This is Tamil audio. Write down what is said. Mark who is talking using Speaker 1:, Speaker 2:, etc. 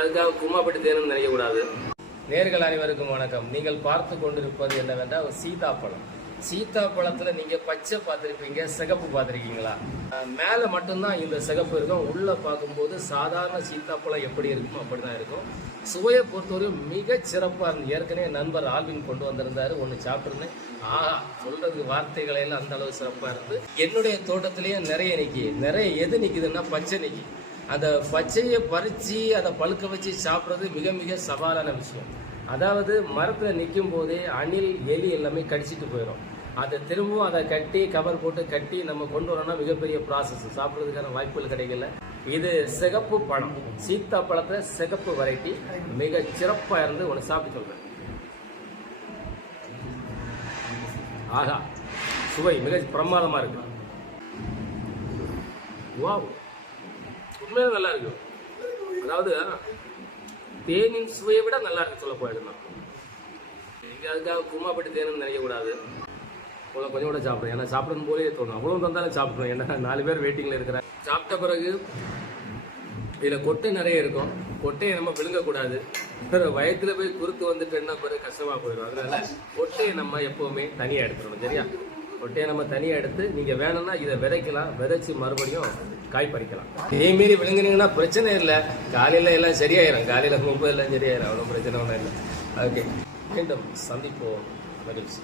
Speaker 1: அதுக்காக கும்மாப்பட்டு தேனும் நினைக்கக்கூடாது. நேர்கள் அனைவருக்கும் வணக்கம். நீங்கள் பார்த்து கொண்டிருப்பது என்னவென்றால் சீதாப்பழம். சீதாப்பழத்தில் நீங்கள் பச்சை பார்த்துருப்பீங்க சிகப்பு பார்த்துருக்கீங்களா? மேலே மட்டும்தான் இந்த சிகப்பு இருக்கும். உள்ளே பார்க்கும்போது சாதாரண சீதாப்பழம் எப்படி இருக்குமோ அப்படிதான் இருக்கும். சுவையை பொறுத்தவரையும் மிக சிறப்பாக இருந்து ஏற்கனவே நண்பர் ஆல்வின் கொண்டு வந்திருந்தாரு. ஒன்று சாப்பிட்ருந்தேன் ஆஹா சொல்றதுக்கு வார்த்தைகளையெல்லாம் அந்த அளவு சிறப்பாக இருந்து. என்னுடைய தோட்டத்திலேயே நிறைய நிற்கி நிறைய எது நிற்கிதுன்னா பச்சை நிற்கி அதை பச்சையை பறித்து அதை பழுக்க வச்சு சாப்பிட்றது மிக மிக சவாலான விஷயம். அதாவது மரத்தில் நிற்கும் போதே அணில் எலி எல்லாமே கடிச்சிட்டு போயிடும். அதை திரும்பவும் அதை கட்டி கவர் போட்டு கட்டி நம்ம கொண்டு வரோம்னா மிகப்பெரிய ப்ராசஸ் சாப்பிட்றதுக்கான வாய்ப்புகள் கிடைக்கல. இது சிகப்பு பழம். சீத்தா பழத்தை சிகப்பு வெரைட்டி மிக சிறப்பாக இருந்து ஒன்று சாப்பிட்டு சொல்கிறேன் ஆகா சுவை மிக பிரமாதமாக இருக்கு. வாவ் உண்மையில நல்லா இருக்கு. அதாவது தேனின் சுவையை விட நல்லா இருக்கு சொல்ல போயிடுனா நீங்க அதுக்காக கும்மாப்பட்டு தேனும் நினைக்கக்கூடாது கொஞ்சம் கொஞ்சம் கூட சாப்பிடும் ஏன்னா சாப்பிடணும் போலே தோணும். அவ்வளோ தந்தாலும் சாப்பிடுறேன் ஏன்னா நாலு பேர் வெயிட்டிங்கில் இருக்கிறேன் சாப்பிட்ட பிறகு இதில் கொட்டை நிறைய இருக்கும். கொட்டையை நம்ம விழுங்கக்கூடாது. வயத்துல போய் குறுக்கு வந்துட்டேன்னா பிறகு கஷ்டமா போயிடும். அதனால கொட்டையை நம்ம எப்பவுமே தனியாக எடுத்துடணும் சரியா? கொட்டையை நம்ம தனியாக எடுத்து நீங்கள் வேணும்னா இதை விதைக்கலாம் விதைச்சி மறுபடியும் காய் பறிக்கலாம். இதேமாரி மீறி பிரச்சனை இல்லை. காலையில் எல்லாம் சரியாயிரும். காலையில் முப்பது எல்லாம் சரியாயிரும். அவ்வளோ பிரச்சனை ஒன்றும் இல்லை. ஓகே. மீண்டும் சந்திப்போம். மகிழ்ச்சி.